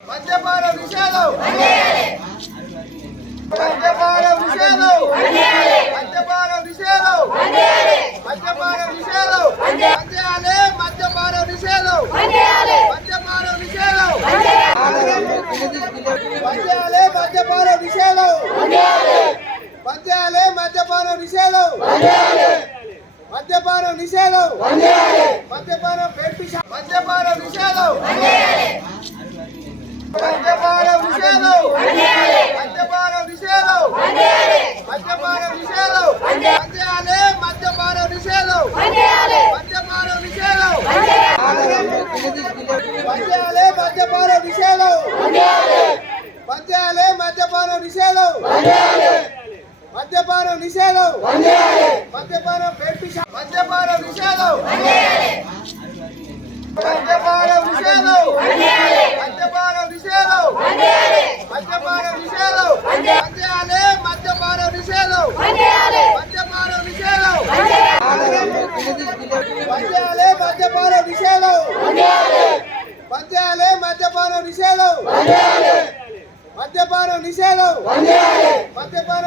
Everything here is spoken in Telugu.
మద్యపాన నిషేధం మద్యపాన నిషేధం మద్యపాన నిషేధం మద్యపాన నిషేధం మద్యాలే మద్యపాన నిషేధం మద్యపాన నిషేధం మద్యాలే మద్యపాన నిషేధం మద్యాలే మద్యపాన నిషేధం మద్యపాన నిషేధం మద్యపాన మద్యపాన నిషేధం మద్యపాన నిషేధం మద్యపాన నిషేధం మద్యపాన నిషేధం మద్యాలే మద్యపాన నిషేధం మద్యపాన నిషేధం మద్యాలే మద్యపాన నిషేధం మద్యాలే మద్యపాన నిషేధం మద్యపాన నిషేధం మద్యపాన మద్యపాన నిషేధం మద్యపాన నిషేధం మద్యపాన నిషేధం మద్యపాన నిషేధం మద్యాలే మద్యపాన నిషేధం మద్యపాన నిషేధం మద్యాలే మద్యపాన నిషేధం మద్యాలే మద్యపాన నిషేధం మద్యపాన నిషేధం మద్యపాన